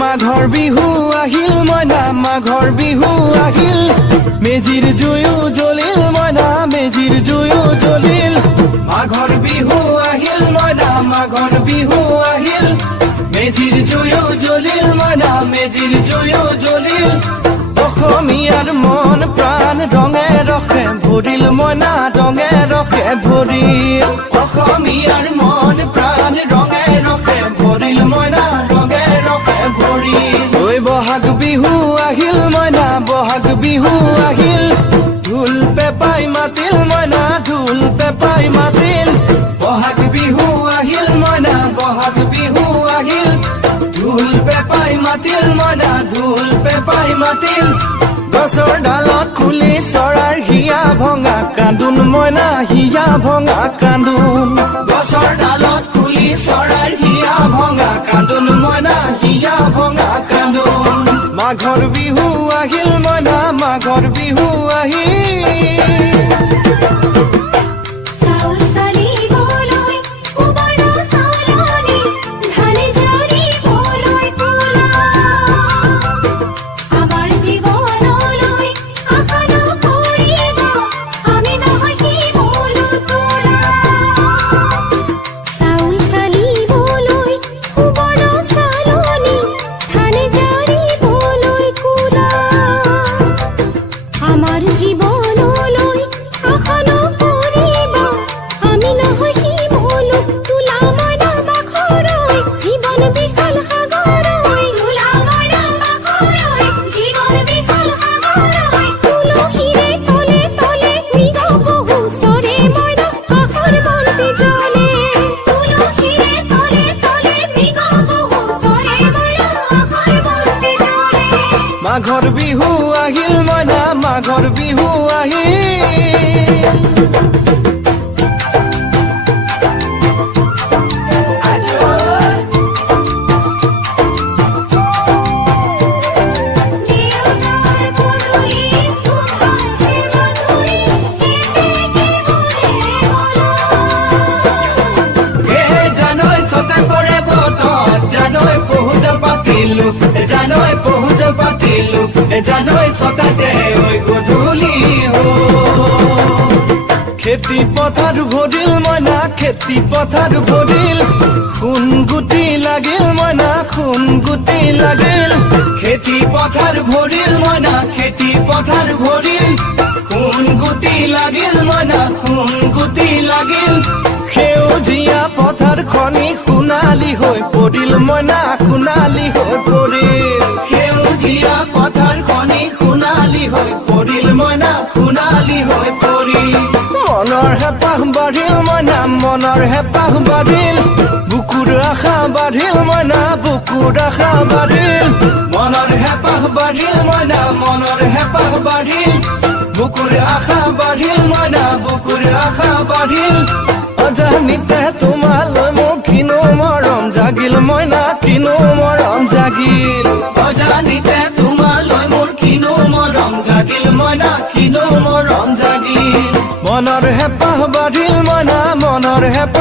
মাঘৰ বিহু আহিল মইনা মাঘৰ বিহু আহিল মেজিৰ জুয়ো জ্বলিল মইনা মেজিৰ জুয়ো জ্বলিল মাঘৰ বিহু আহিল মইনা মাঘৰ বিহু আহিল মেজিৰ জুয়ো জ্বলিল মইনা মেজিৰ জুয়ো জ্বলিল অসমীয়াৰ মন প্ৰাণ ৰঙে ৰখে ভৰিল মইনা ৰঙে ৰখে ভৰিল অসমীয়াৰ মন প্ৰাণ ৰঙে ৰখে ভৰিল মইনা ৰঙে ৰখে ভৰিল ঐ বহাগ বিহু আহিল মইনা বহাগ বিহু আহিল ঢোল পেপাই মাতিল মইনা ঢোল পেপাই মাতিল বহাগ বিহু আহিল মইনা বহাগ বিহু আহিল ঢোল পেপাই মাতিল মইনা ঢোল পেপাই মাতিল গছৰ ডালত খুলি চৰাইৰ হিয়া ভঙা কান্দোন মইনা হিয়া ভঙা কান্দোন গছৰ ডালত খুলি চৰাইৰ হিয়া ভঙা কান্দোন মইনা হিয়া ভঙা কান্দোন মাঘৰ বিহু আহিল মইনা মাঘৰ বিহু আহিল মাঘৰ বিহু আহিল মইনা মাঘৰ বিহু আহিল জানৈ পহুজ পাতিলো জানৈ সতাতে ঐ গধূলি খেতি পথাৰ ভৰিল মইনা খেতি পথাৰ ভৰিল খুন গুটি লাগিল মইনা খুন গুটি লাগিল খেতি পথাৰ ভৰিল মইনা খেতি পথাৰ ভৰিল খুন গুটি লাগিল মইনা খুন গুটি লাগিল সেউজীয়া পথাৰ খনি সোণালী হৈ পৰিল মইনা সোণালী হৈ পৰিল সেউজীয়া পথাৰ খনি সোণালী হৈ পৰিল মইনা সোণালী হৈ পৰিল মনৰ হেঁপাহ বাঢ়িল মইনা মনৰ হেঁপাহ বাঢ়িল বুকুৰ আশা বাঢ়িল মইনা বুকুৰ আশা বাঢ়িল মনৰ হেঁপাহ বাঢ়িল মইনা মনৰ হেঁপাহ বাঢ়িল বুকুৰ আশা বাঢ়িল মইনা বুকুৰ আশা বাঢ়িল অজানিতে তোমালৈ মোৰ কিনো মৰম জাগিল মইনা কিনো মৰম জাগিল অজানিতে তোমালৈ মোৰ কিনো মৰম জাগিল মইনা কিনো মৰম জাগিল মনৰ হেঁপাহ বাঢ়িল মইনা মনৰ হেঁপাহ